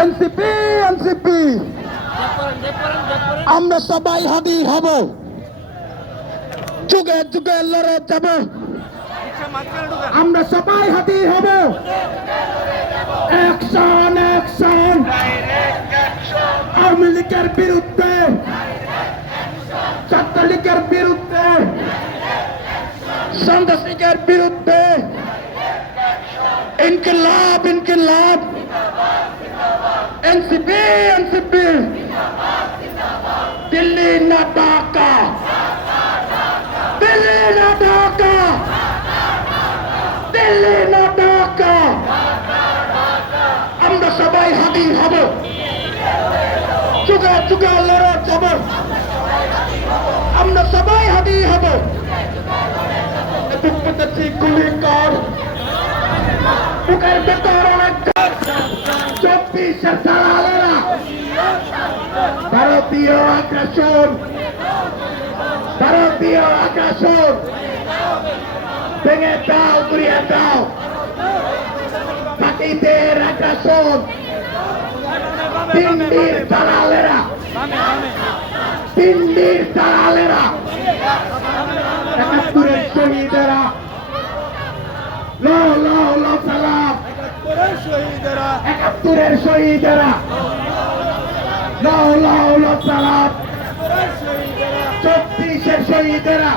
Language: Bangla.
NCP NCP. আমরা সবাই হাদি হব। যুগে যুগে লড়ে যাব। আমরা সবাই হাদি হব। Action action. আওয়ামী লীগের বিরুদ্ধে। ছাত্রলীগের বিরুদ্ধে। সন্ত্রাসীদের বিরুদ্ধে। ইনকিলাব ইনকিলাব। NCP NCP. দিল্লি না সবাই হাতি হব যুগে যুগে লড়ে যাব আমরা সবাই হাতি হব। গুলি কর। বুকের অনেক ভারতীয় আগ্রাসন। ভারতীয় আগ্রাসন। ভেঙে দাও ঘুরিয়ে দাও। পাখিদের আগ্রাসন। তিন্ডির দালালেরা। তিন্ডির দালালেরা। একাত্তরের শহীদেরা। একাত্তরের শহীদেরা। সালাম। চব্বিশের শহীদেরা।